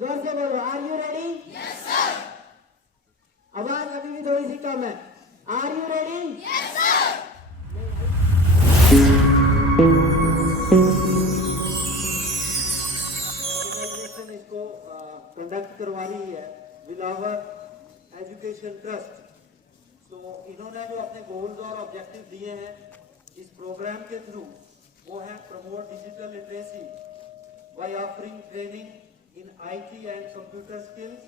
जोर से बोलो, are you ready? Yes sir. आवाज अभी भी थोड़ी सी कम है। Are you ready? Yes sir. Organisation इसको कंडक्ट करवा रही है विलावर एजुकेशन ट्रस्ट। तो इन्होंने जो अपने गोल्स और ऑब्जेक्टिव दिए हैं इस प्रोग्राम के थ्रू, वो है promote digital literacy by offering training in IT and computer skills,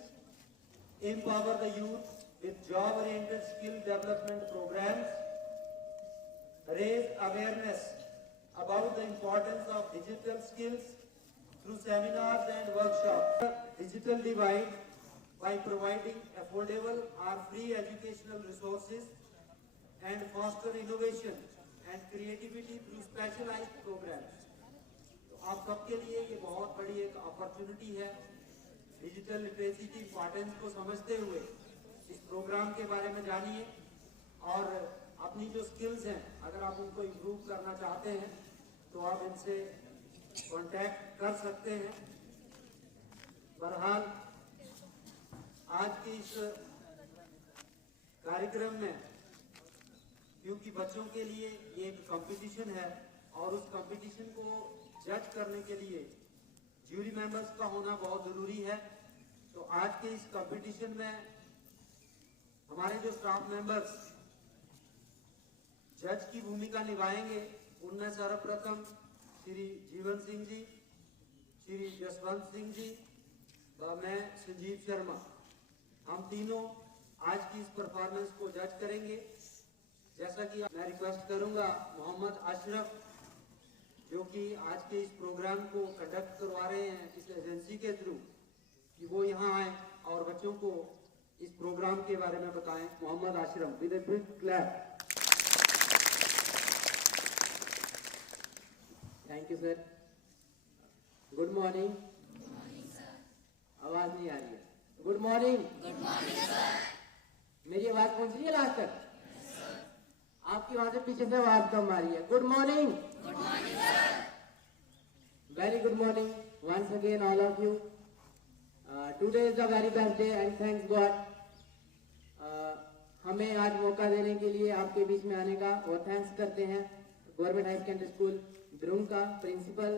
empower the youth with job oriented skill development programs, raise awareness about the importance of digital skills through seminars and workshops, digital divide by providing affordable or free educational resources, and foster innovation and creativity through specialized programs. तो आप सबके लिए ये बहुत बड़ी एक opportunity है। Digital literacy की इंपॉर्टेंस को समझते हुए इस प्रोग्राम के बारे में जानिए और अपनी जो स्किल्स हैं अगर आप उनको इम्प्रूव करना चाहते हैं तो आप इनसे कांटेक्ट कर सकते हैं। बहरहाल आज के इस कार्यक्रम में क्योंकि बच्चों के लिए ये एक कंपटीशन है और उस कंपटीशन को जज करने के लिए ज्यूरी मेंबर्स का होना बहुत जरूरी है। तो आज के इस कंपटीशन में हमारे जो स्टाफ मेंबर्स जज की भूमिका निभाएंगे उनमें सर्वप्रथम श्री जीवन सिंह जी, श्री जसवंत सिंह जी व मैं संजीव शर्मा, हम तीनों आज की इस परफॉर्मेंस को जज करेंगे। जैसा कि मैं रिक्वेस्ट करूंगा मोहम्मद अशरफ जो कि आज के इस प्रोग्राम को कंडक्ट करवा रहे हैं इस एजेंसी के थ्रू, कि वो यहाँ आए और बच्चों को इस प्रोग्राम के बारे में बताएं। Mohammad Ashraf, with a big clap. Thank you sir. Good morning. आवाज नहीं आ रही है। Good morning. Good morning sir. मेरी आवाज पहुंच रही है लास्ट तक? आपकी वहां से पीछे से आवाज कम आ रही है। Good morning. Good morning sir. Very good morning once again all of you. Today is a very best day and thanks God. हमें आज मौका देने के लिए आपके बीच में आने का और थैंक्स करते हैं गवर्नमेंट हाई सेकेंडरी स्कूल ब्रूम का प्रिंसिपल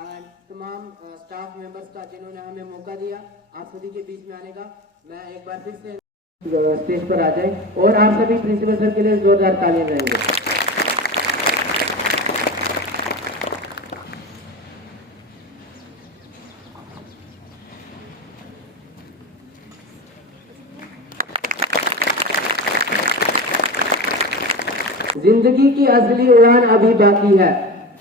एंड तमाम स्टाफ मेंबर्स का जिन्होंने हमें मौका दिया आप सभी के बीच में आने का। मैं एक बार फिर से स्टेज पर आ जाए और आप सभी प्रिंसिपल सर के लिए जोरदार तालियां बजाएंगे। जिंदगी की असली उड़ान अभी बाकी है,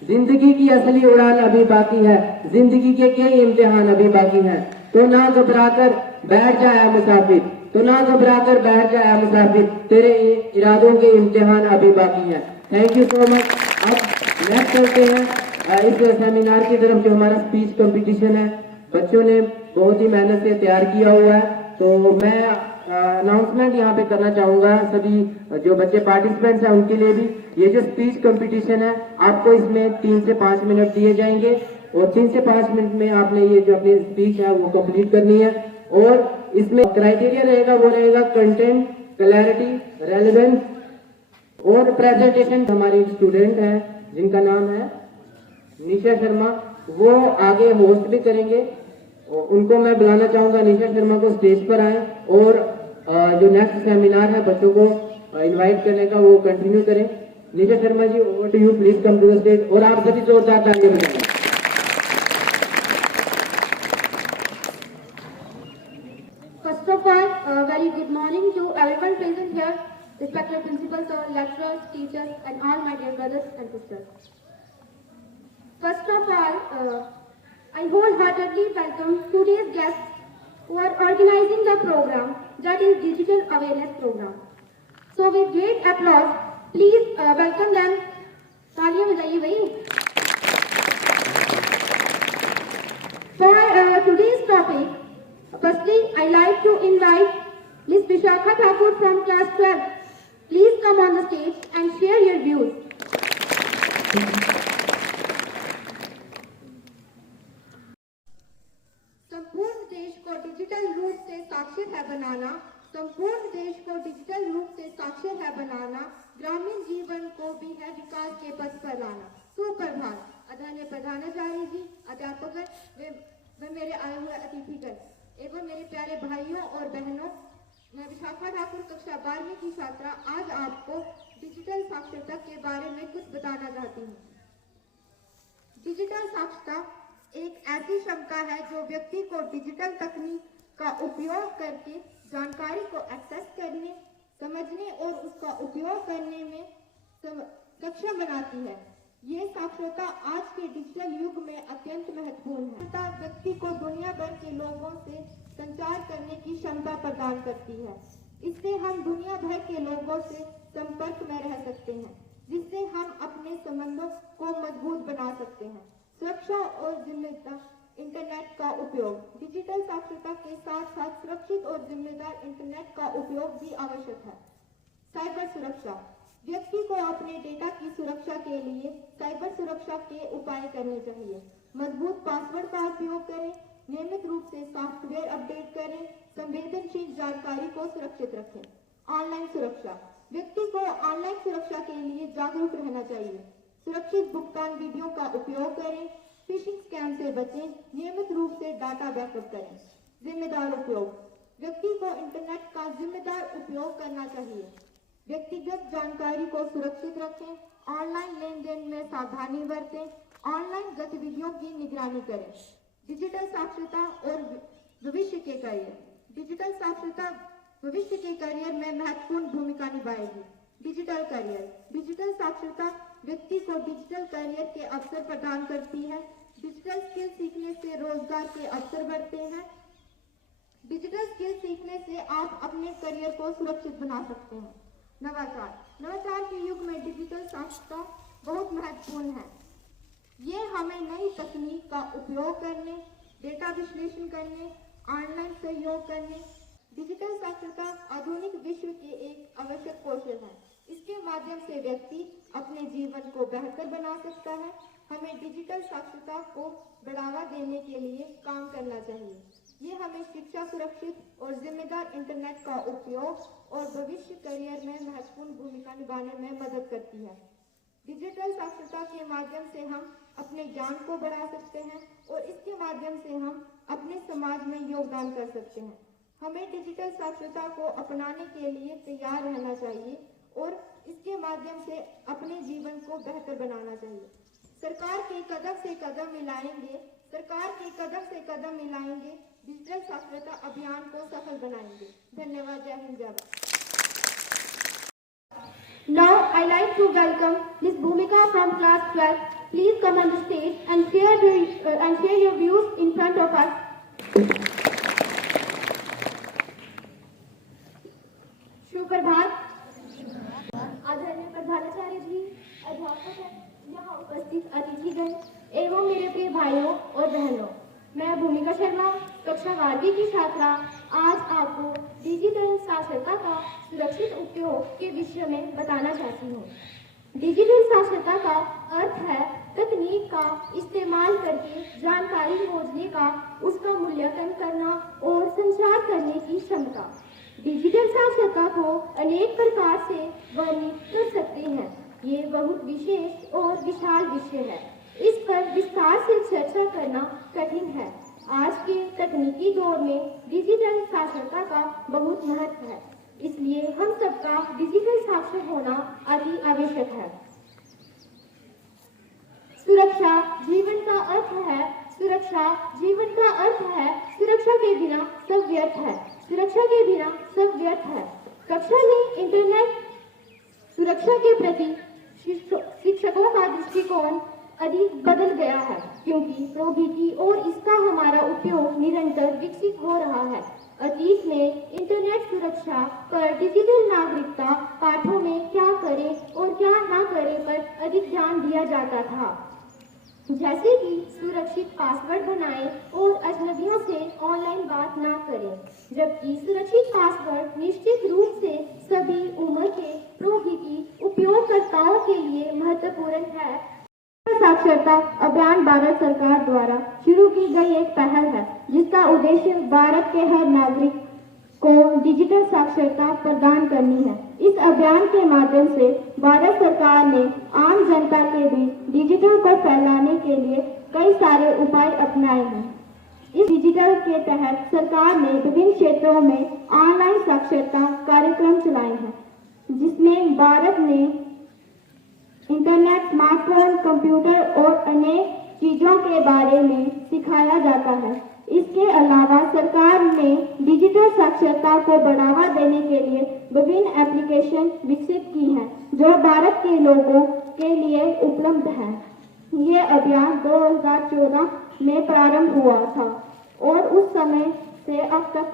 जिंदगी की असली उड़ान अभी बाकी है, जिंदगी के कई इम्तिहान अभी बाकी हैं। तो ना घबराकर बैठ जाए मुसाफिर, तो ना घबराकर बैठ जाए मुसाफिर, तेरे इरादों के इम्तिहान अभी बाकी हैं। Thank you so much. अब नेक्स्ट चलते हैं इस सेमिनार की तरफ जो हमारा स्पीच कंपटीशन है। बच्चों ने बहुत ही मेहनत से तैयार किया हुआ है। तो मैं अनाउंसमेंट यहाँ पे करना चाहूंगा सभी जो बच्चे पार्टिसिपेंट्स हैं उनके लिए भी। ये जो स्पीच कंपटीशन है आपको इसमें 3 से 5 मिनट दिए जाएंगे और 3 से 5 मिनट में आपने ये जो अपनी स्पीच है वो कंप्लीट करनी है। और इसमें क्राइटेरिया रहेगा वो रहेगा कंटेंट, क्लैरिटी, रेलेवेंस और प्रेजेंटेशन। हमारी स्टूडेंट है जिनका नाम है निशा शर्मा, वो आगे होस्ट भी करेंगे। उनको मैं बुलाना चाहूंगा, निशा शर्मा को स्टेज पर आए और जो नेक्स्ट सेमिनार है बच्चों को इनवाइट करने का वो कंटिन्यू करें। Nisha Sharma ji, over to you, please come to the stage और आप सभी जोरदार तालियां बजाएं। First of all, very good morning to everyone present here, respected principals, or lecturers, teachers, and all my dear brothers and sisters. First of all, I wholeheartedly welcome today's guests who are organizing the program, that is Digital Awareness Program. So with great applause, please welcome them. तालियां बजाइए भाई। For today's topic, firstly, I like to invite Ms. Vishakha Thakur from class 12. Please come on the stage and share your views. संपूर्ण देश को digital रूप से साक्षर है बनाना, संपूर्ण देश को डिजिटल रूप से साक्षर है बनाना, ग्रामीण जीवन को भी है विकास के पथ पर लाना। सुप्रभात आदरणीय प्रधानाचार्य जी, अध्यापक व मेरे आए हुए अतिथिगण एवं मेरे प्यारे भाइयों और बहनों, मैं विशाखा ठाकुर कक्षा 12वीं की छात्रा आज आपको डिजिटल साक्षरता के बारे में कुछ बताना चाहती हूँ। डिजिटल साक्षरता एक ऐसी क्षमता है जो व्यक्ति को डिजिटल तकनीक का उपयोग करके जानकारी को एक्सेस करने, समझने और उसका उपयोग करने में सक्षम बनाती है। ये साक्षरता आज के डिजिटल युग में अत्यंत महत्वपूर्ण है। साक्षरता व्यक्ति को दुनिया भर के लोगों से संचार करने की क्षमता प्रदान करती है। इससे हम दुनिया भर के लोगों से संपर्क में रह सकते हैं, जिससे हम अपने संबंधों को मजबूत बना सकते हैं। सुरक्षा और जिम्मेदार इंटरनेट का उपयोग। डिजिटल साक्षरता के साथ साथ सुरक्षित और जिम्मेदार इंटरनेट का उपयोग भी आवश्यक है। साइबर सुरक्षा। व्यक्ति को अपने डेटा की सुरक्षा के लिए साइबर सुरक्षा के उपाय करने चाहिए। मजबूत पासवर्ड का उपयोग करें, नियमित रूप से सॉफ्टवेयर अपडेट करें, संवेदनशील जानकारी को सुरक्षित रखें। ऑनलाइन सुरक्षा। व्यक्ति को ऑनलाइन सुरक्षा के लिए जागरूक रहना चाहिए। सुरक्षित भुगतान विधियों का उपयोग करें, फिशिंग स्कैम से बचें, नियमित रूप से डाटा बैकअप करें। जिम्मेदार उपयोग। व्यक्ति को इंटरनेट का जिम्मेदार उपयोग करना चाहिए। व्यक्तिगत जानकारी को सुरक्षित रखें, ऑनलाइन लेन देन में सावधानी बरतें, ऑनलाइन गतिविधियों की निगरानी करें। डिजिटल साक्षरता और भविष्य के करियर। डिजिटल साक्षरता भविष्य के करियर में महत्वपूर्ण भूमिका निभाएगी। Digital career. डिजिटल साक्षरता व्यक्ति को डिजिटल करियर के अवसर प्रदान करती है। डिजिटल स्किल सीखने से रोजगार के अवसर बढ़ते हैं। डिजिटल स्किल सीखने से आप अपने करियर को सुरक्षित बना सकते हैं। नवाचार। नवाचार के युग में डिजिटल साक्षरता बहुत महत्वपूर्ण है। ये हमें नई तकनीक का उपयोग करने, डेटा विश्लेषण करने, ऑनलाइन सहयोग करने। डिजिटल साक्षरता आधुनिक विश्व के एक आवश्यक कौशल है। इसके माध्यम से व्यक्ति अपने जीवन को बेहतर बना सकता है। हमें डिजिटल साक्षरता को बढ़ावा देने के लिए काम करना चाहिए। ये हमें शिक्षा, सुरक्षित और जिम्मेदार इंटरनेट का उपयोग और भविष्य करियर में महत्वपूर्ण भूमिका निभाने में मदद करती है। डिजिटल साक्षरता के माध्यम से हम अपने ज्ञान को बढ़ा सकते हैं और इसके माध्यम से हम अपने समाज में योगदान कर सकते हैं। हमें डिजिटल साक्षरता को अपनाने के लिए तैयार रहना चाहिए और इसके माध्यम से अपने जीवन को बेहतर बनाना चाहिए। सरकार के कदम से कदम मिलाएंगे, डिजिटल साक्षरता अभियान को सफल बनाएंगे। धन्यवाद। जय हिंद, जय Bharat. Now I like to welcome Ms. Bhumika from class 12. Please come on the stage and share your views in front of us. सुप्रभात आदरणीय प्रधानाचार्य जी, अध्यापक, यहाँ उपस्थित अतिथिगण एवं मेरे प्रिय भाइयों और बहनों, मैं भूमिका शर्मा कक्षा 12वीं की छात्रा आज आपको डिजिटल साक्षरता का सुरक्षित उपयोग के विषय में बताना चाहती हूँ। डिजिटल साक्षरता का अर्थ है तकनीक का इस्तेमाल करके जानकारी खोजने का, उसका मूल्यांकन करना और संचार करने की क्षमता। डिजिटल साक्षरता को अनेक प्रकार से वर्णित कर सकते हैं। ये बहुत विशेष और विशाल विषय है। इस पर विस्तार से चर्चा करना कठिन है। आज के तकनीकी दौर में डिजिटल साक्षरता का बहुत महत्व है, इसलिए हम सबका डिजिटल साक्षर होना अति आवश्यक है। सुरक्षा जीवन का अर्थ है। सुरक्षा जीवन का अर्थ है। सुरक्षा के बिना सब व्यर्थ है। सुरक्षा के बिना सब व्यर्थ है। कक्षा में इंटरनेट सुरक्षा के प्रति शिक्षकों का दृष्टिकोण अधिक बदल गया है, क्योंकि प्रौद्योगिकी और इसका हमारा उपयोग निरंतर विकसित हो रहा है। अतीत में इंटरनेट सुरक्षा पर डिजिटल नागरिकता पाठों में क्या करें और क्या ना करें पर अधिक ध्यान दिया जाता था, जैसे कि सुरक्षित पासवर्ड बनाएं और अजनबियों से ऑनलाइन बात ना करें, जबकि सुरक्षित पासवर्ड निश्चित रूप से सभी उम्र के प्रौद्योगिकी उपयोगकर्ताओं के लिए महत्वपूर्ण है। साक्षरता अभियान भारत सरकार द्वारा शुरू की गई एक पहल है, जिसका उद्देश्य भारत के हर नागरिक को डिजिटल साक्षरता प्रदान करनी है। इस अभियान के माध्यम से भारत सरकार ने आम जनता के बीच डिजिटल को फैलाने के लिए कई सारे उपाय अपनाए हैं। इस डिजिटल के तहत सरकार ने विभिन्न क्षेत्रों में ऑनलाइन साक्षरता कार्यक्रम चलाए हैं, जिसमें भारत ने इंटरनेट, स्मार्टफोन, कंप्यूटर और अन्य चीजों के बारे में सिखाया जाता है। इसके अलावा सरकार ने डिजिटल साक्षरता को बढ़ावा देने के लिए विभिन्न एप्लीकेशन विकसित की हैं, जो भारत के लोगों के लिए उपलब्ध हैं। ये अभियान 2014 में प्रारंभ हुआ था और उस समय से अब तक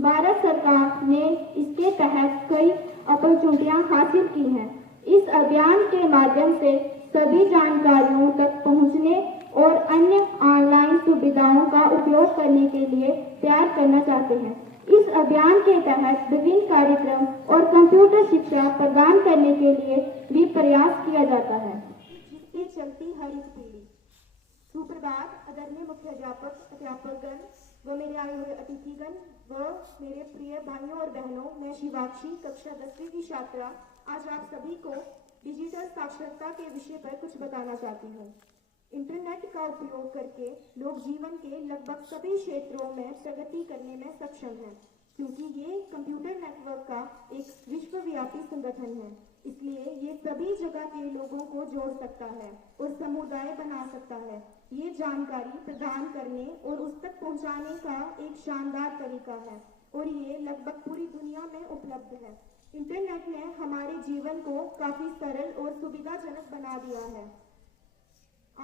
भारत सरकार ने इसके तहत कई अपॉर्चुनिटियां हासिल की हैं। इस अभियान के माध्यम से सभी जानकारियों तक पहुंचने और अन्य ऑनलाइन सुविधाओं का उपयोग करने के लिए तैयार करना चाहते हैं। इस अभियान के तहत विभिन्न कार्यक्रम और कंप्यूटर शिक्षा प्रदान करने के लिए भी प्रयास किया जाता है, जिसकी चलती हर एक पीढ़ी। सुप्रभात आदरणीय मुख्य अध्यापकगण व मेरे आए हुए अतिथिगण व मेरे प्रिय भाइयों और बहनों, मैं शिवाक्षी कक्षा 10वीं की छात्रा आज आप सभी को डिजिटल साक्षरता के विषय पर कुछ बताना चाहती हूँ। इंटरनेट का उपयोग करके लोग जीवन के लगभग सभी क्षेत्रों में प्रगति करने में सक्षम हैं, क्योंकि ये कंप्यूटर नेटवर्क का एक विश्वव्यापी संगठन है। इसलिए ये सभी जगह के लोगों को जोड़ सकता है और समुदाय बना सकता है। ये जानकारी प्रदान करने और उस तक पहुंचाने का एक शानदार तरीका है और ये लगभग पूरी दुनिया में उपलब्ध है। इंटरनेट ने हमारे जीवन को काफी सरल और सुविधाजनक बना दिया है।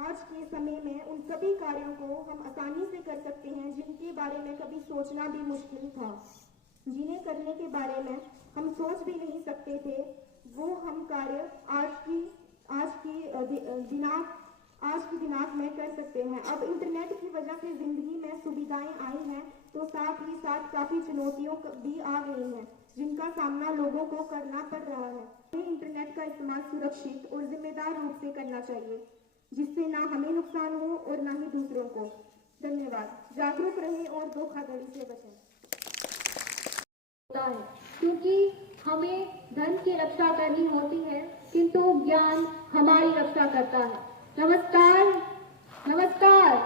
आज के समय में उन सभी कार्यों को हम आसानी से कर सकते हैं जिनके बारे में कभी सोचना भी मुश्किल था, जिन्हें करने के बारे में हम सोच भी नहीं सकते थे, वो हम कार्य आज की दिनांक में कर सकते हैं। अब इंटरनेट की वजह से जिंदगी में सुविधाएं आई हैं, तो साथ ही साथ काफी चुनौतियों भी आ गई हैं, जिनका सामना लोगों को करना पड़ रहा है। इंटरनेट का इस्तेमाल सुरक्षित और जिम्मेदार रूप से करना चाहिए, जिससे ना हमें नुकसान हो और ना ही दूसरों को। धन्यवाद। जागरूक रहें और धोखाधड़ी से बचें। क्योंकि हमें धन की रक्षा करनी होती है, किंतु ज्ञान हमारी रक्षा करता है। नमस्कार, नमस्कार,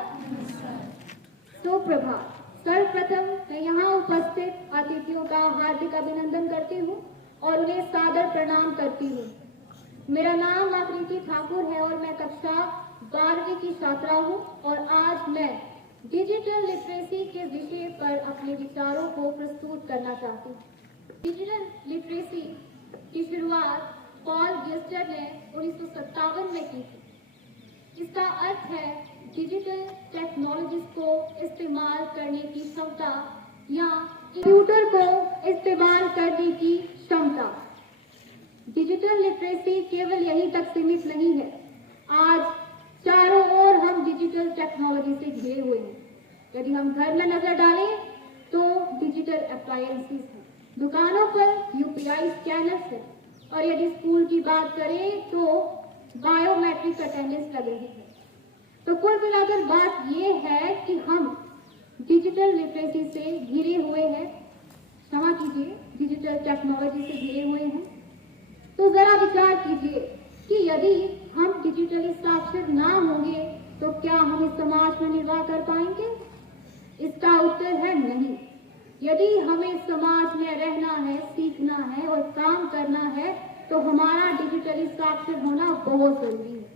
सुप्रभात। सर्वप्रथम मैं यहाँ उपस्थित अतिथियों का हार्दिक अभिनंदन करती हूँ और उन्हें सादर प्रणाम करती हूँ। मेरा नाम आकृति ठाकुर है और मैं कक्षा 12वीं की छात्रा हूँ और आज मैं डिजिटल लिटरेसी के विषय पर अपने विचारों को प्रस्तुत करना चाहती हूँ। डिजिटल लिटरेसी की शुरुआत पॉल गेस्टर ने 1957 में की थी। इसका अर्थ है डिजिटल टेक्नोलॉजीज को इस्तेमाल करने की क्षमता या कंप्यूटर को इस्तेमाल करने की क्षमता। डिजिटल लिटरेसी केवल यहीं तक सीमित नहीं है। आज चारों ओर हम डिजिटल टेक्नोलॉजी से घिरे हुए हैं। यदि हम घर में नजर डालें तो डिजिटल अप्लायंसेस हैं, दुकानों पर यूपीआई स्कैनर्स हैं और यदि स्कूल की बात करें तो बायोमेट्रिक अटेंडेंस लगे हैं। तो कुल मिलाकर बात यह है कि हम डिजिटल लिटरेसी से घिरे हुए हैं, क्षमा कीजिए, डिजिटल टेक्नोलॉजी से घिरे हुए हैं। तो जरा विचार कीजिए कि यदि हम डिजिटली साक्षर ना होंगे तो क्या हम इस समाज में निर्वाह कर पाएंगे? इसका उत्तर है नहीं। यदि हमें समाज में रहना है, सीखना है और काम करना है तो हमारा डिजिटली साक्षर होना बहुत जरूरी है।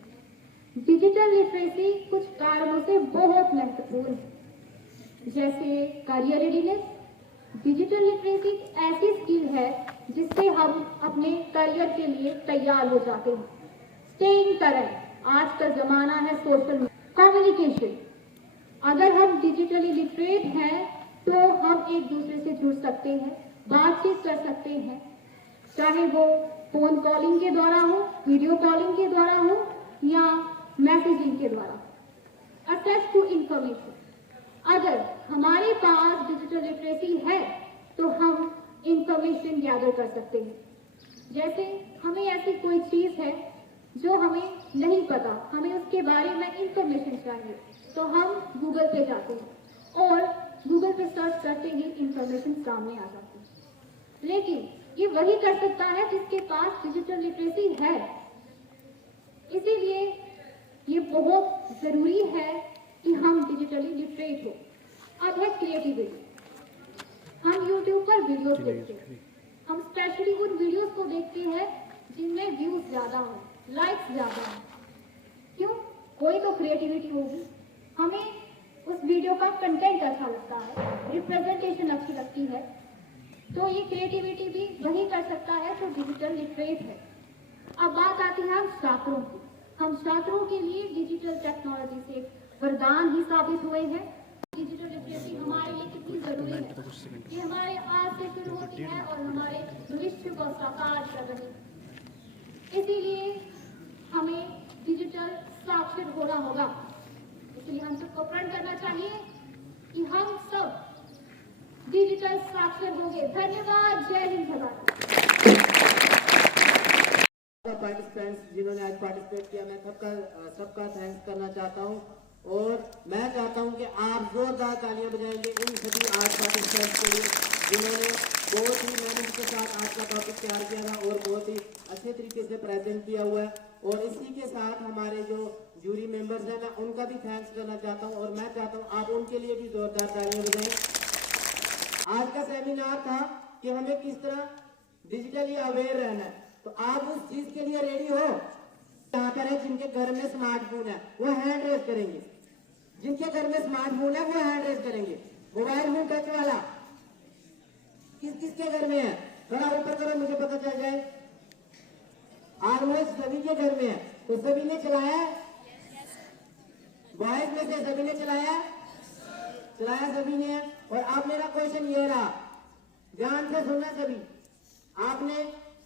डिजिटल लिटरेसी कुछ कारणों से बहुत महत्वपूर्ण है, जैसे करियर रेडीनेस। डिजिटल लिटरेसी ऐसी स्किल है जिससे हम अपने करियर के लिए तैयार हो जाते हैं। स्टेइंग करंट, आज का जमाना है सोशल कम्युनिकेशन। अगर हम डिजिटली लिटरेट हैं तो हम एक दूसरे से जुड़ सकते हैं, बातचीत कर सकते हैं, चाहे वो फोन कॉलिंग के द्वारा हो, वीडियो कॉलिंग के द्वारा हो या मैसेजिंग के द्वारा। एक्सेस टू इंफॉर्मेशन, अगर हमारे पास डिजिटल लिटरेसी है तो हम इंफॉर्मेशन गैदर कर सकते हैं। जैसे हमें ऐसी कोई चीज है जो हमें नहीं पता, हमें उसके बारे में इंफॉर्मेशन चाहिए, तो हम गूगल पे जाते हैं और गूगल पे सर्च करते ही इंफॉर्मेशन सामने आ जाती है। लेकिन ये वही कर सकता है जिसके पास डिजिटल लिटरेसी है। इसीलिए ये बहुत जरूरी है कि हम डिजिटली लिटरेट हो। अब है क्रिएटिविटी। हम यूट्यूब पर वीडियोस देखते हैं, हम स्पेशली उन वीडियोस को देखते हैं जिनमें व्यूज ज्यादा हो, लाइक्स ज्यादा हो। क्यों? कोई तो क्रिएटिविटी होगी। हमें उस वीडियो का कंटेंट अच्छा लगता है, रिप्रेजेंटेशन अच्छी लगती है, तो ये क्रिएटिविटी भी वही कर सकता है जो डिजिटल लिटरेट है। अब बात आती है हम छात्रों की। हम छात्रों के लिए डिजिटल टेक्नोलॉजी से एक वरदान ही साबित हुए हैं। डिजिटल लिटरेसी हमारे लिए कितनी जरूरी है, ये हमारे आज से शुरू होती है और हमारे भविष्य को साकार कर रही है। इसीलिए हमें डिजिटल साक्षर होना होगा। इसलिए हम सबको प्रण करना चाहिए कि हम सब डिजिटल साक्षर होंगे। धन्यवाद। जय हिंद भारत। पार्टिसिपेंट्स जिन्होंने आज पार्टिसिपेट किया, मैं सबका थैंक्स करना चाहता हूं और मैं चाहता हूं कि आप जोरदार तालियां बजाएंगे इन सभी आज पार्टिसिपेंट्स के लिए जिन्होंने बहुत ही मेहनत के साथ आज का टॉपिक तैयार किया था और बहुत ही अच्छे तरीके से प्रेजेंट किया हुआ है। और इसी के साथ हमारे जो जूरी मेंबर्स हैं, मैं उनका भी थैंक्स करना चाहता हूँ और मैं चाहता हूँ आप उनके लिए भी जोरदार तालियां बजाएं। आज का सेमिनार था कि हमें किस तरह डिजिटली अवेयर रहना है, तो आप उस चीज के लिए रेडी हो? यहाँ पर है जिनके घर में स्मार्टफोन है वो हैंड रेज करेंगे, जिनके घर में स्मार्टफोन है वो हैंड रेज करेंगे। मोबाइल फोन टच वाला किस किसके घर में है? थोड़ा ऊपर करो, मुझे पता चल जाए। ऑलमोस्ट सभी के घर में है, तो सभी ने चलाया? बॉयज में से सभी ने चलाया? चलाया सभी ने। और अब मेरा क्वेश्चन ये रहा, ध्यान से सुनना सभी। आपने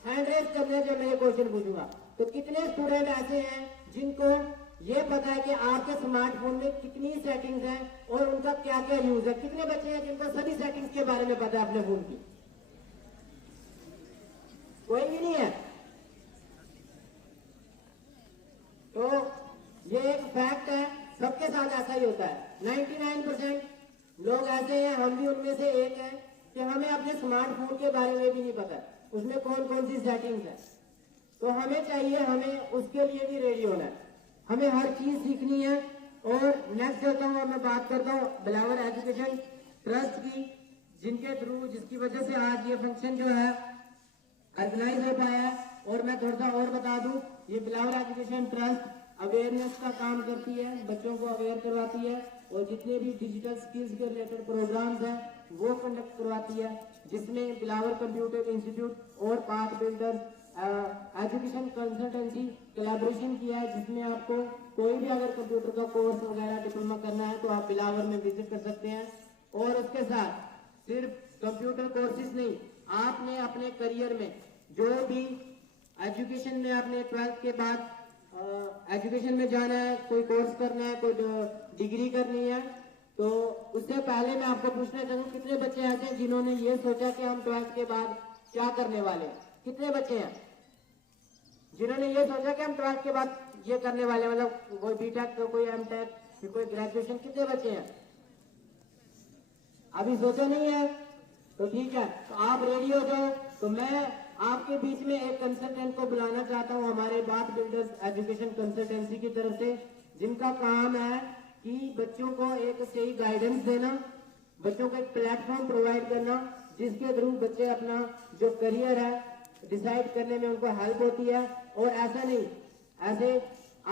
हैंड रेज करना है जब मैं ये क्वेश्चन पूछूंगा। तो कितने स्टूडेंट ऐसे हैं जिनको ये पता है कि आपके स्मार्टफोन में कितनी सेटिंग्स हैं और उनका क्या क्या यूज है? कितने बच्चे हैं जिनको सभी सेटिंग्स के बारे में पता है अपने फोन की? कोई भी नहीं है। तो ये एक फैक्ट है, सबके साथ ऐसा ही होता है। 99% लोग ऐसे हैं, हम भी उनमें से एक हैं, कि हमें अपने स्मार्टफोन के बारे में भी नहीं पता उसमें कौन कौन सी सेटिंग्स है। तो हमें चाहिए, हमें उसके लिए भी रेडी होना है, हमें हर चीज सीखनी है। और नेक्स्ट चलता हूँ, मैं बात करता हूँ बिलावल एजुकेशन ट्रस्ट की, जिनके थ्रू, जिसकी वजह से आज ये फंक्शन जो है ऑर्गेनाइज हो पाया है। और मैं थोड़ा सा और बता दूं, ये बिलावल एजुकेशन ट्रस्ट अवेयरनेस का काम करती है, बच्चों को अवेयर करवाती है और जितने भी डिजिटल स्किल्स के रिलेटेड प्रोग्राम्स हैं वो कंडक्ट करवाती है, जिसमें बिलावल कंप्यूटर इंस्टीट्यूट और path builders education consultancy collaboration किया है, जिसमें आपको कोई भी अगर कंप्यूटर का कोर्स वगैरह डिप्लोमा करना है तो आप बिलावल में विजिट कर सकते हैं। और उसके साथ सिर्फ कंप्यूटर कोर्सेज नहीं, आपने अपने करियर में जो भी एजुकेशन में आपने 12th के बाद एजुकेशन में जाना है, कोई कोर्स करना है, कोई डिग्री करनी है, तो उससे पहले मैं आपको पूछना चाहूँगा कितने बच्चे ऐसे हैं जिन्होंने ये सोचा कि हम 12th के बाद क्या करने वाले हैं? कितने बच्चे हैं जिन्होंने ये सोचा कि हम 12th के बाद ये करने वाले, मतलब कोई बीटेक, कोई एमटेक, कोई ग्रेजुएशन? कितने बच्चे हैं? अभी सोचा नहीं है? तो ठीक है, तो आप रेडी हो जाओ। तो मैं आपके बीच में एक कंसल्टेंट को बुलाना चाहता हूं हमारे बाथ बिल्डर्स एजुकेशन कंसल्टेंसी की तरफ से, जिनका काम है कि बच्चों को एक सही गाइडेंस देना, बच्चों को एक प्लेटफॉर्म प्रोवाइड करना जिसके थ्रू बच्चे अपना जो करियर है डिसाइड करने में उनको हेल्प होती है। और ऐसा नहीं, ऐसे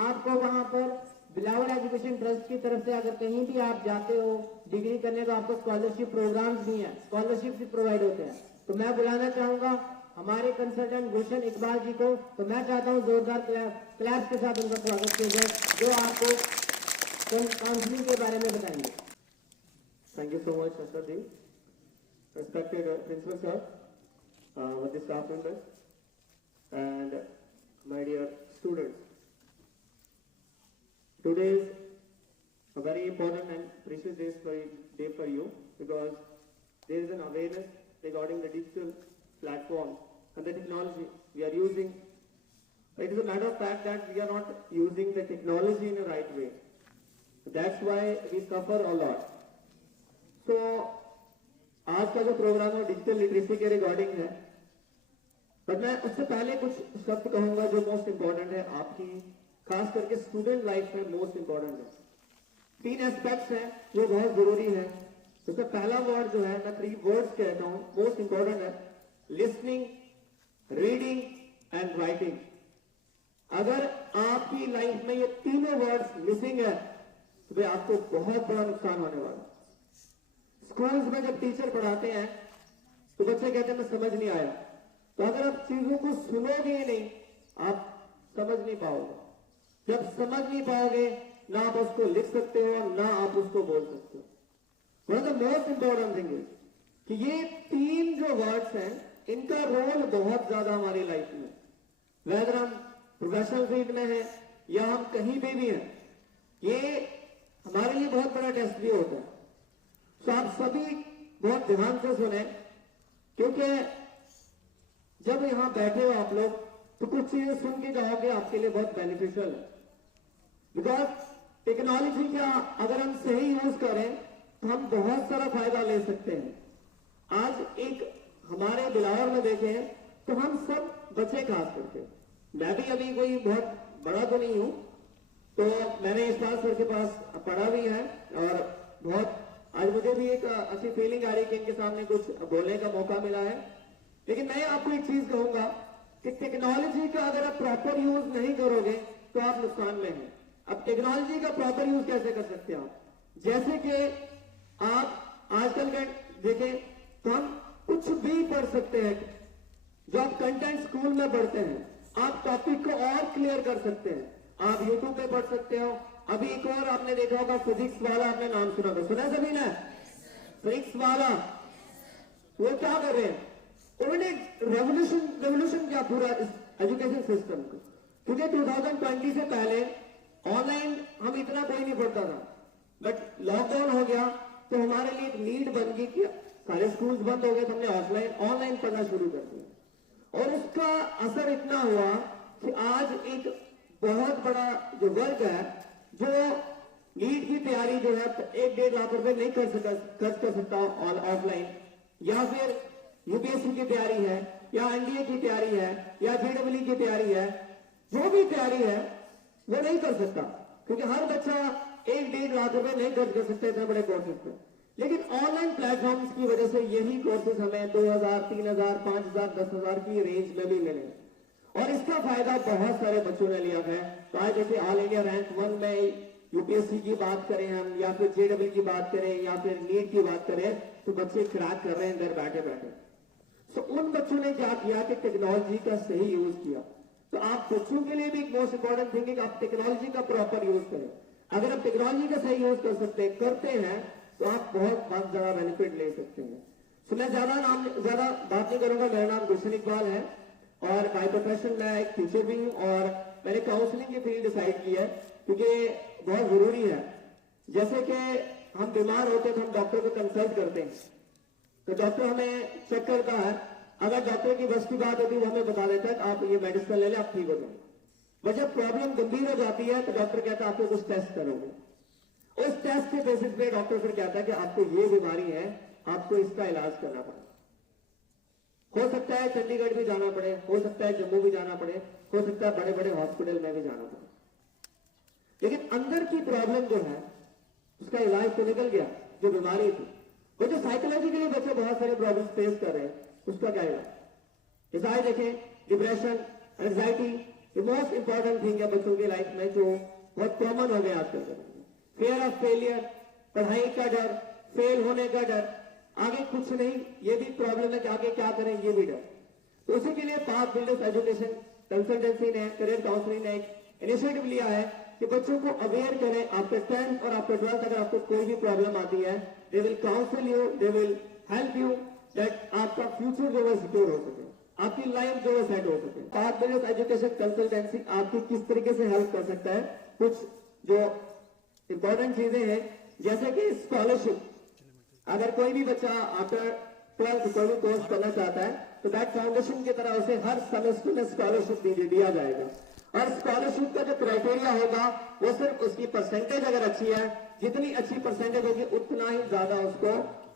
आपको वहां पर बिलावल एजुकेशन ट्रस्ट की तरफ से अगर कहीं भी आप जाते हो डिग्री करने, तो आपको स्कॉलरशिप प्रोग्राम्स भी हैं, स्कॉलरशिप भी प्रोवाइड होते हैं। तो मैं बुलाना चाहूंगा हमारे कंसल्टेंट गुलशन इकबाल जी को। तो मैं चाहता हूं जोरदार क्लैप्स के साथ उनका स्वागत किया जाए, जो आपको काउंसलिंग के बारे में बताएंगे। Thank you so much, Ashar ji. Respected Principal Sir, with the staff members, and my dear students. Today is a very important and precious day for you because there is an awareness regarding the digital platforms and the technology we are using It is a matter of fact that we are not using the technology in a right way. That's why we suffer a lot. So आज का जो programme है digital literacy के regarding है, पर मैं उससे पहले कुछ शब्द कहूंगा जो मोस्ट इंपॉर्टेंट है आपकी, खास करके स्टूडेंट लाइफ में मोस्ट इंपॉर्टेंट है। 3 एस्पेक्ट्स हैं जो बहुत जरूरी है। उसका पहला वर्ड जो है, मैं 3 वर्ड्स कहता हूं, मोस्ट इंपॉर्टेंट है, लिसनिंग, रीडिंग एंड राइटिंग। अगर आपकी लाइफ में ये तीनों वर्ड्स मिसिंग है तो भाई आपको बहुत बड़ा नुकसान होने वाला है। स्कूल्स में जब टीचर पढ़ाते हैं तो बच्चे कहते हैं मैं समझ नहीं आया, तो अगर आप चीजों को सुनोगे ही नहीं, आप समझ नहीं पाओगे। जब समझ नहीं पाओगे, ना आप उसको लिख सकते हो, ना आप उसको बोल सकते हो। One of the most important thing is कि ये 3 जो वर्ड्स हैं, इनका रोल बहुत ज्यादा हमारी लाइफ में, वेदर हम प्रोफेशनल फील्ड में है या हम कहीं पे भी हैं, ये हमारे लिए बहुत बड़ा टेस्ट भी होता है। तो आप सभी बहुत ध्यान से सुने, क्योंकि जब यहां बैठे हो आप लोग तो कुछ चीजें सुन के जाओगे, आपके लिए बहुत बेनिफिशियल है। बिकॉज टेक्नोलॉजी का अगर हम सही यूज करें तो हम बहुत सारा फायदा ले सकते हैं। आज एक हमारे बिलावर में देखें तो हम सब बच्चे, खास करके मैं भी अभी कोई बहुत बड़ा तो नहीं हूं, तो मैंने इस बात सर के पास पढ़ा भी है और बहुत आज मुझे भी एक अच्छी फीलिंग आ रही है कि इनके सामने कुछ बोलने का मौका मिला है। लेकिन मैं आपको एक चीज कहूंगा कि टेक्नोलॉजी का अगर आप प्रॉपर यूज नहीं करोगे तो आप नुकसान में हैं। अब टेक्नोलॉजी का प्रॉपर यूज कैसे कर सकते हैं आप? जैसे कि आप आजकल के देखें तो हम कुछ भी पढ़ सकते हैं, जो आप कंटेंट स्कूल में पढ़ते हैं, आप टॉपिक को और क्लियर कर सकते हैं। आप यूट्यूब पे पढ़ सकते हो। अभी एक और आपने देखा होगा, फिजिक्स वाला, आपने नाम सुना था, सुना सभी ने? फिजिक्स वाला वो क्या कर रहे हैं? उन्होंने रेवोल्यूशन किया पूरा एजुकेशन सिस्टम को, क्योंकि 2020 से पहले ऑनलाइन हम इतना कोई नहीं पढ़ता था, बट लॉकडाउन हो गया तो हमारे लिए एक नीड बन गई कि सारे स्कूल्स बंद हो गए, तो हमने ऑनलाइन पढ़ना शुरू कर दिया। और उसका असर इतना हुआ कि आज एक बहुत बड़ा जो वर्ग है जो नीट की तैयारी जो है 1-1.5 लाख रुपए नहीं खर्च कर सकता ऑफलाइन, या फिर यूपीएससी की तैयारी है, या एनडीए की तैयारी है, या जेडब्ल्यू की तैयारी है, जो भी तैयारी है वो नहीं कर सकता, क्योंकि हर बच्चा 1-1.5 लाख रुपए नहीं खर्च कर सकता इतने बड़े कोर्सेज पर। लेकिन ऑनलाइन प्लेटफॉर्म्स की वजह से यही कोर्सेज हमें 2000, 3000, 5000, 10,000 की रेंज में भी मिले, और इसका फायदा बहुत सारे बच्चों ने लिया है। तो आज जैसे ऑल इंडिया रैंक 1 में यूपीएससी की बात करें हम, या फिर जेडब्ल्यू की बात करें, या फिर नीट की बात करें, तो बच्चे क्रैक कर रहे हैं घर बैठे बैठे। तो उन बच्चों ने क्या किया कि टेक्नोलॉजी का सही यूज किया। तो आप बच्चों के लिए भी एक मोस्ट इंपॉर्टेंट थिंग है कि आप टेक्नोलॉजी का प्रॉपर यूज करें। अगर आप टेक्नोलॉजी का सही यूज करते हैं तो आप बहुत ज्यादा बेनिफिट ले सकते हैं। तो मैं ज्यादा बात नहीं करूंगा। मेरा नाम गुलशन इकबाल है और बाय प्रोफेशन मैं एक टीचर भी हूँ, और मैंने काउंसलिंग की फील्ड डिसाइड की है क्योंकि बहुत जरूरी है। जैसे कि हम बीमार होते हैं तो हम डॉक्टर को कंसल्ट करते हैं, तो डॉक्टर हमें चेक करता है। अगर डॉक्टर की बस की बात होती है वो हमें बता देता है कि आप ये मेडिसिन ले लें, आप ठीक हो जाए। पर जब प्रॉब्लम गंभीर हो जाती है तो डॉक्टर कहता है आपको कुछ टेस्ट करोगे। उस टेस्ट के बेसिस पे डॉक्टर फिर कहता है कि आपको ये बीमारी है, आपको इसका इलाज करना पड़ेगा। हो सकता है चंडीगढ़ भी जाना पड़े, हो सकता है जम्मू भी जाना पड़े, हो सकता है बड़े बड़े हॉस्पिटल में भी जाना पड़े, लेकिन अंदर की प्रॉब्लम जो है उसका इलाज तो निकल गया, जो बीमारी थी। वो जो साइकोलॉजिकली बच्चे बहुत सारे प्रॉब्लम फेस कर रहे हैं, उसका क्या इलाज? जैसे आज देखें, डिप्रेशन, एंजाइटी, ये मोस्ट इंपॉर्टेंट थिंग है बच्चों की लाइफ में, जो बहुत कॉमन हो गया आजकल। फियर ऑफ फेलियर, पढ़ाई का डर, फेल होने का डर, आगे कुछ नहीं, ये भी प्रॉब्लम है कि आगे क्या करें, ये भी डर। तो उसी के लिए पाथ बिल्डर्स एजुकेशन कंसल्टेंसी ने, करियर काउंसलिंग ने एक इनिशिएटिव लिया है कि बच्चों को अवेयर करें। आफ्टर 10th और आफ्टर 12th अगर आपको कोई भी प्रॉब्लम आती है, they will council you, they will help you that आपका फ्यूचर जो है सिक्योर हो सके, आपकी लाइफ जो है सेट हो सके। पाथ बिल्डर्स एजुकेशन कंसल्टेंसी आपकी किस तरीके से हेल्प कर सकता है? कुछ जो इंपॉर्टेंट चीजें हैं, जैसे कि स्कॉलरशिप। अगर कोई भी बच्चा आफ्टर 12th कोई भी कोर्स करना चाहता है तो दैट फाउंडेशन की तरह उसे हर सेमेस्टर में स्कॉलरशिप दिया जाएगा। और स्कॉलरशिप का जो क्राइटेरिया होगा वो सिर्फ उसकी परसेंटेज अगर अच्छी है, जितनी अच्छी परसेंटेज होगी उतना ही ज्यादा उसको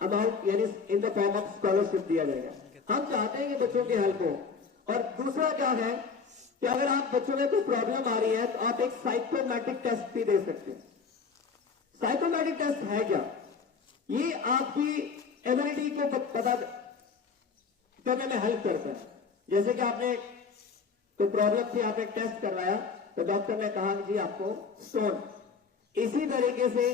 अमाउंट यानी in the form of scholarship दिया जाएगा। हम चाहते हैं कि बच्चों की हेल्प हो। और दूसरा क्या है कि अगर आप बच्चों में कोई प्रॉब्लम आ रही है तो आप एक साइकोमेट्रिक टेस्ट भी दे सकते हैं। साइकोमेट्रिक टेस्ट है क्या? ये आपकी एबिलिटी को पता करने में हेल्प करता है। जैसे कि आपने कोई प्रॉब्लम थी, आपने टेस्ट करवाया तो डॉक्टर ने कहा कि जी आपको स्टोन। इसी तरीके से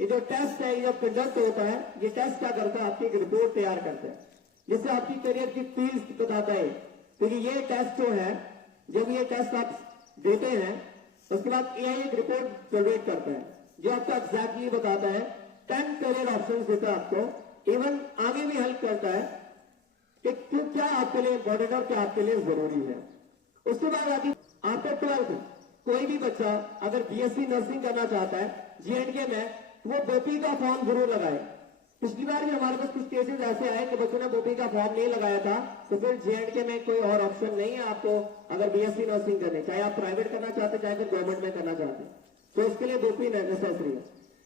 ये जो टेस्ट है, ये जब कंडक्ट होता है, ये टेस्ट क्या करता है, आपकी एक रिपोर्ट तैयार करता है जिससे आपकी करियर की फील्ड बताता है। क्योंकि ये टेस्ट जो है, जब ये टेस्ट आप देते हैं उसके बाद एआई एक रिपोर्ट जनरेट करता है जो आपको एग्जैक्टली बताता है 10 करियर ऑप्शन देता है आपको। इवन आगे भी हेल्प करता है कि क्या आपके लिए इंपॉर्टेंट और क्या आपके लिए जरूरी है। उसके बाद आती आफ्टर 12th कोई भी बच्चा अगर बीएससी नर्सिंग करना चाहता है जीएंडके में, वो बोपी का फॉर्म जरूर लगाए। पिछली बार भी हमारे पास कुछ केसेस ऐसे आए कि बच्चों ने बोपी का फॉर्म नहीं लगाया था, तो फिर जीएंडके में कोई और ऑप्शन नहीं है आपको अगर बीएससी नर्सिंग करने, चाहे आप प्राइवेट करना चाहते चाहे फिर गवर्नमेंट में करना चाहते हैं, तो उसके लिए बोपी नेसेसरी है।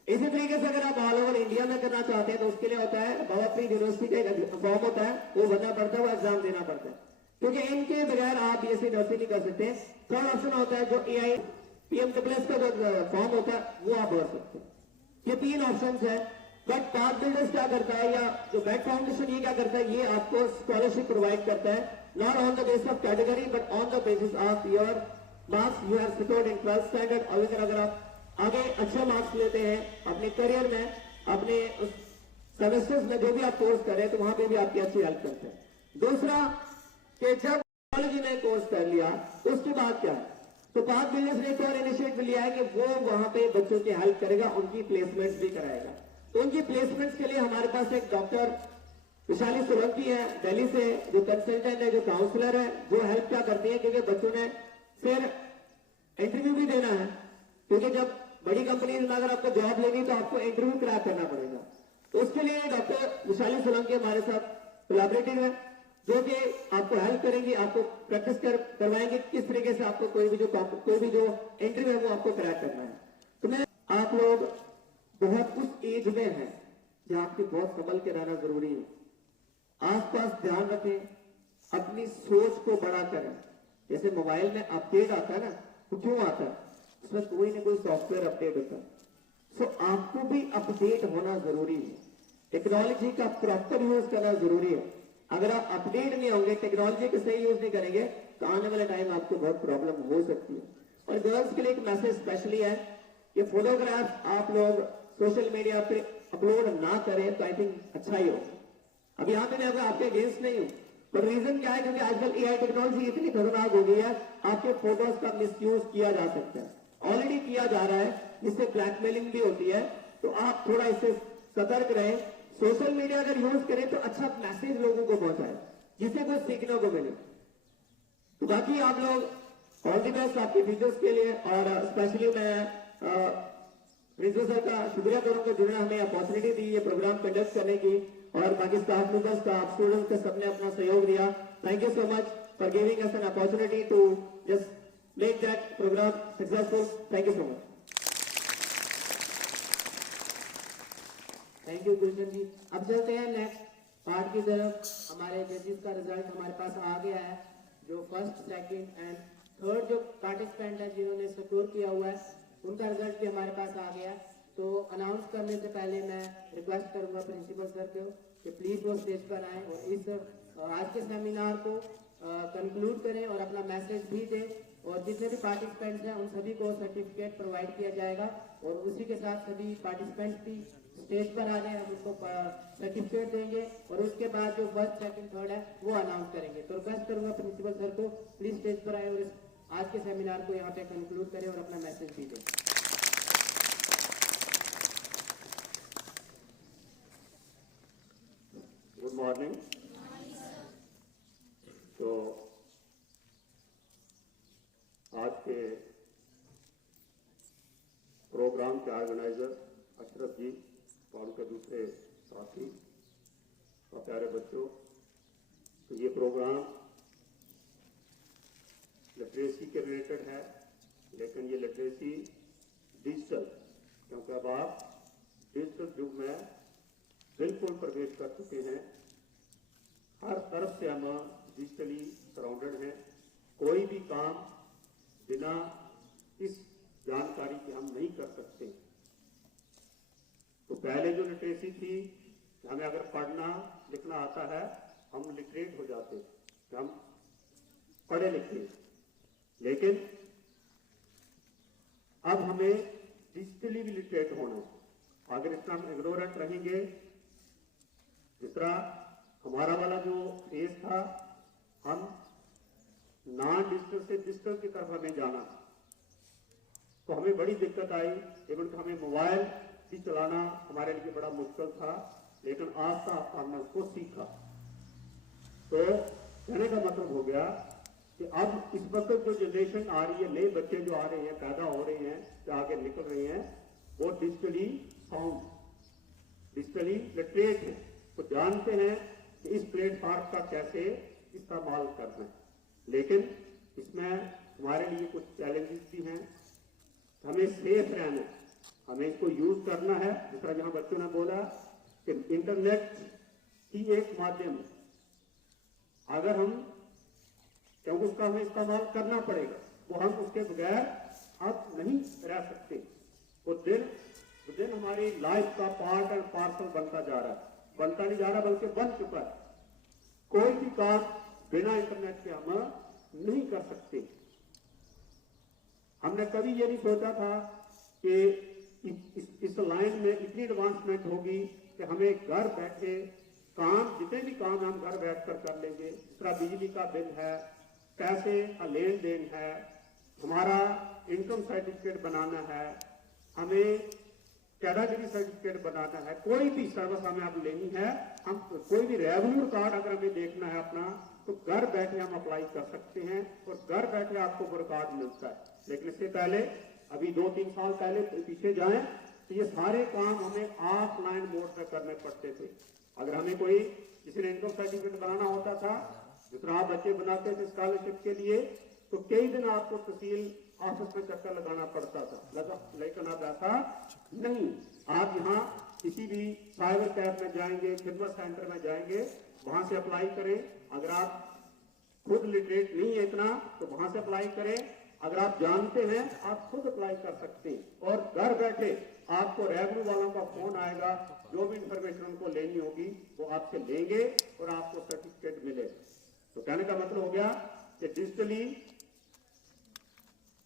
इसी तरीके से अगर आप ऑल ओवर इंडिया में करना चाहते हैं तो उसके लिए होता है बाबा यूनिवर्सिटी का एक फॉर्म होता है, वो भरना पड़ता है, वो एग्जाम देना पड़ता है, क्योंकि इनके बगैर आप बीएससी नर्सिंग नहीं कर सकते। थर्ड ऑप्शन होता है जो एआई पीएमडब्ल्यूएस का जो फॉर्म होता है वो आप भर सकते हैं। ये 3 ऑप्शन है। बट पाथ बिल्डर्स क्या करता है, या जो बैक फाउंडेशन ये क्या करता है, ये आपको स्कॉलरशिप प्रोवाइड करता है, not on the basis of category but on the basis of your marks you have scored in 12th standard. और अगर आप आगे अच्छे मार्क्स लेते हैं अपने करियर में, अपने सेमेस्टर्स में जो भी आप कोर्स करें तो वहां पे भी आपकी अच्छी हेल्प करते हैं। दूसरा कि जब टेक्नोलॉजी ने कोर्स कर लिया उसके बाद क्या है, तो पाथ बिल्डर्स ने एक और इनिशिएटिव लिया है कि वो वहां पे बच्चों की हेल्प करेगा, उनकी प्लेसमेंट्स भी कराएगा। तो उनकी प्लेसमेंट्स के लिए हमारे पास एक डॉक्टर विशाली सोलंकी है दिल्ली से, जो कंसल्टेंट है, जो काउंसलर है, जो हेल्प क्या करती है, क्योंकि बच्चों ने फिर इंटरव्यू भी देना है, क्योंकि जब बड़ी कंपनी में अगर आपको जॉब लेनी तो आपको इंटरव्यू क्रैक करना पड़ेगा। तो उसके लिए डॉक्टर विशाली सोलंकी हमारे साथ कोलैबोरेटिव है, जो कि आपको हेल्प करेंगी, आपको प्रैक्टिस करवाएंगे किस तरीके से आपको कोई भी जो इंटरव्यू है वो आपको क्रैक करना है। तो मैं आप लोग बहुत उस एज में हैं जहां आपकी बहुत संभल के रहना जरूरी है। आसपास ध्यान रखें, अपनी सोच को बड़ा करें। जैसे मोबाइल में अपडेट आता है ना, तो क्यों आता है, उसमें कोई ना कोई सॉफ्टवेयर अपडेट होता है। सो आपको भी अपडेट होना जरूरी है, टेक्नोलॉजी का प्रॉपर यूज करना जरूरी है। अगर आप अपडेट नहीं होंगे, टेक्नोलॉजी का सही यूज नहीं करेंगे तो आने वाले टाइम आपको बहुत प्रॉब्लम हो सकती है। और गर्ल्स के लिए एक मैसेज स्पेशली है कि फोटोग्राफ आप लोग सोशल मीडिया पे अपलोड ना करें तो आई थिंक अच्छा ही हो। अब यहाँ पे मैं आपके अगेंस्ट नहीं हूँ, पर रीजन क्या है, क्योंकि आजकल एआई टेक्नोलॉजी इतनी खतरनाक हो गई है, आपके फोटोज का मिसयूज किया जा सकता है, ऑलरेडी किया जा रहा है, जिससे ब्लैकमेलिंग भी होती है। तो आप थोड़ा इससे सतर्क रहें। सोशल मीडिया अगर यूज करें तो अच्छा मैसेज लोगों को पहुंचाए जिससे कुछ सीखने को मिले। तो बाकी आप लोग ऑल द बेस्ट आपके फ्यूचर्स के लिए। और स्पेशली मैं प्रिंसिपल सर का शुक्रिया करूंगा जिन्होंने हमें अपॉर्चुनिटी दी ये प्रोग्राम कंडक्ट करने की, और बाकी स्टाफ मेंबर्स का, आप स्टूडेंट्स का सबने अपना सहयोग दिया। Thank you so much for giving us an opportunity to just make that programme successful. Thank you so much. Thank you Gulshan ji. अब चलते हैं नेक्स्ट पार्ट की तरफ। हमारे जजेस का रिजल्ट हमारे पास आ गया है, जो फर्स्ट, सेकंड एंड थर्ड जो पार्टिसिपेंट है जिन्होंने सिक्योर किया हुआ है उनका रिजल्ट भी हमारे पास आ गया। तो अनाउंस करने से पहले मैं रिक्वेस्ट करूंगा प्रिंसिपल सर को कि प्लीज वो स्टेज पर आए और इस आज के सेमिनार को कंक्लूड करें और अपना मैसेज भी दें। और जितने भी पार्टिसिपेंट्स हैं उन सभी को सर्टिफिकेट प्रोवाइड किया जाएगा, और उसी के साथ सभी पार्टिसिपेंट्स भी स्टेज पर आ जाए, हम उनको सर्टिफिकेट देंगे और उसके बाद जो फर्स्ट, सेकंड, थर्ड है वो अनाउंस करेंगे। तो रिक्वेस्ट करूंगा प्रिंसिपल सर को प्लीज स्टेज पर आए और आज के सेमिनार को यहाँ पे कंक्लूड करें और अपना मैसेज भी दें। Good morning. तो आज के प्रोग्राम के ऑर्गेनाइजर अशरफ जी और उनके दूसरे साथी और प्यारे बच्चों, तो ये प्रोग्राम लिटरेसी के रिलेटेड है, लेकिन ये लिटरेसी डिजिटल, क्योंकि अब आप डिजिटल युग में बिल्कुल प्रवेश कर चुके हैं। हर तरफ से हम डिजिटली सराउंडेड हैं। कोई भी काम बिना इस जानकारी के हम नहीं कर सकते। तो पहले जो लिटरेसी थी, हमें अगर पढ़ना लिखना आता है हम लिटरेट हो जाते, हम पढ़े लिखे। लेकिन अब हमें डिजिटली भी लिटरेट होना है। अगर इतना हम इग्नोरेंट रहेंगे, जिस तरह हमारा वाला जो फेज था, हम नॉन डिजिटल से डिजिटल की तरफ हमें जाना, तो हमें बड़ी दिक्कत आई। इवन हमें मोबाइल भी चलाना हमारे लिए बड़ा मुश्किल था, लेकिन आस्ता आस्ता हमने उसको सीखा। तो कहने का मतलब हो गया कि अब इस वक्त जो जनरेशन आ रही है, नए बच्चे जो आ रहे हैं, पैदा हो रहे हैं, जो आगे निकल रहे हैं, वो डिजिटली साउंड, डिजिटली लिटरेट है, तो जानते हैं कि इस प्लेटफॉर्म का कैसे इस्तेमाल करना है। लेकिन इसमें हमारे लिए कुछ चैलेंजेस भी हैं। हमें सेफ रहना है, हमें इसको यूज करना है। जिस तरह यहाँ बच्चों ने बोला कि इंटरनेट ही एक माध्यम है, अगर हम, क्योंकि उसका हमें इस्तेमाल करना पड़ेगा, वो हम उसके बगैर अब नहीं रह सकते। वो दिन हमारी लाइफ का पार्ट एंड पार्सल बनता जा रहा है, बनता नहीं जा रहा बल्कि बन चुका है। कोई भी काम बिना इंटरनेट के हम नहीं कर सकते। हमने कभी ये नहीं सोचा था कि इस लाइन में इतनी एडवांसमेंट होगी कि हमें घर बैठे काम, जितने भी काम हम घर बैठकर कर लेंगे। जिस तरह बिजली का बिल है, पैसे का लेन देन है, हमारा इनकम सर्टिफिकेट बनाना है, हमें कैटेगरी सर्टिफिकेट बनाना है, कोई भी सर्विस हमें अब लेनी है, हम कोई भी रेवेन्यू कार्ड अगर हमें देखना है अपना, तो घर बैठे हम अप्लाई कर सकते हैं और घर बैठे आपको वो कार्ड मिलता है। लेकिन इससे पहले अभी 2-3 साल पहले पीछे जाएं तो ये सारे काम हमें ऑफलाइन मोड में करने पड़ते थे। अगर हमें कोई किसी ने इनकम सर्टिफिकेट बनाना होता था, जिस तरह आप बच्चे बनाते थे स्कॉलरशिप के लिए, तो कई दिन आपको तहसील ऑफिस में चक्कर लगाना पड़ता था। लेकिन अब ऐसा नहीं, आप यहाँ किसी भी साइबर कैफ में जाएंगे, खिदमत सेंटर में जाएंगे, वहां से अप्लाई करें। अगर आप खुद लिटरेट नहीं है इतना, तो वहां से अप्लाई करें। अगर आप जानते हैं, आप खुद अप्लाई कर सकते हैं और घर बैठे आपको रेवेन्यू वालों का फोन आएगा, जो भी इंफॉर्मेशन उनको लेनी होगी वो आपसे लेंगे और आपको सर्टिफिकेट मिलेगा। तो कहने का मतलब हो गया कि डिजिटली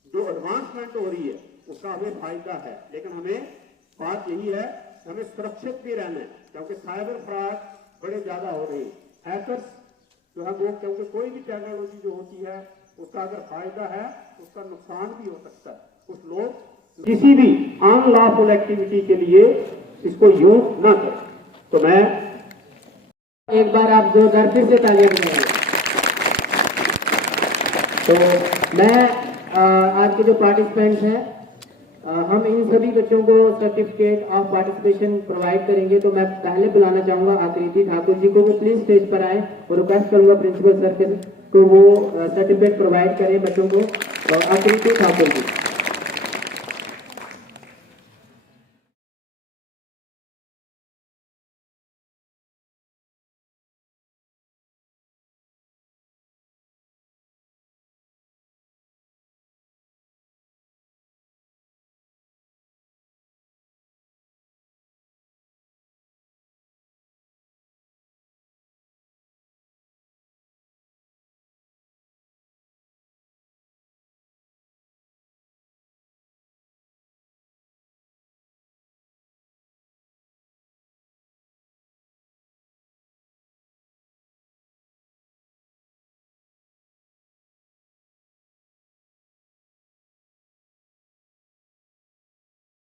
जो एडवांसमेंट हो रही है उसका हमें फायदा है, लेकिन हमें बात यही है हमें सुरक्षित भी रहना है, क्योंकि साइबर फ्रॉड बड़े ज्यादा हो रहे हैं। हैकर्स जो है वो, क्योंकि कोई भी टेक्नोलॉजी जो होती है उसका अगर फायदा है उसका नुकसान भी हो सकता है। कुछ लोग किसी भी अनलॉफुल एक्टिविटी के लिए इसको यूज ना करें। तो मैं एक बार आप जोरदार फिर से तालियां बजाएंगे। तो मैं आज के जो पार्टिसिपेंट्स हैं, हम इन सभी बच्चों को सर्टिफिकेट ऑफ पार्टिसिपेशन प्रोवाइड करेंगे। तो मैं पहले बुलाना चाहूंगा आकृति ठाकुर जी को, वो प्लीज स्टेज पर आए और रिक्वेस्ट करूंगा प्रिंसिपल सर को वो सर्टिफिकेट प्रोवाइड करें बच्चों को। आकृति ठाकुर जी।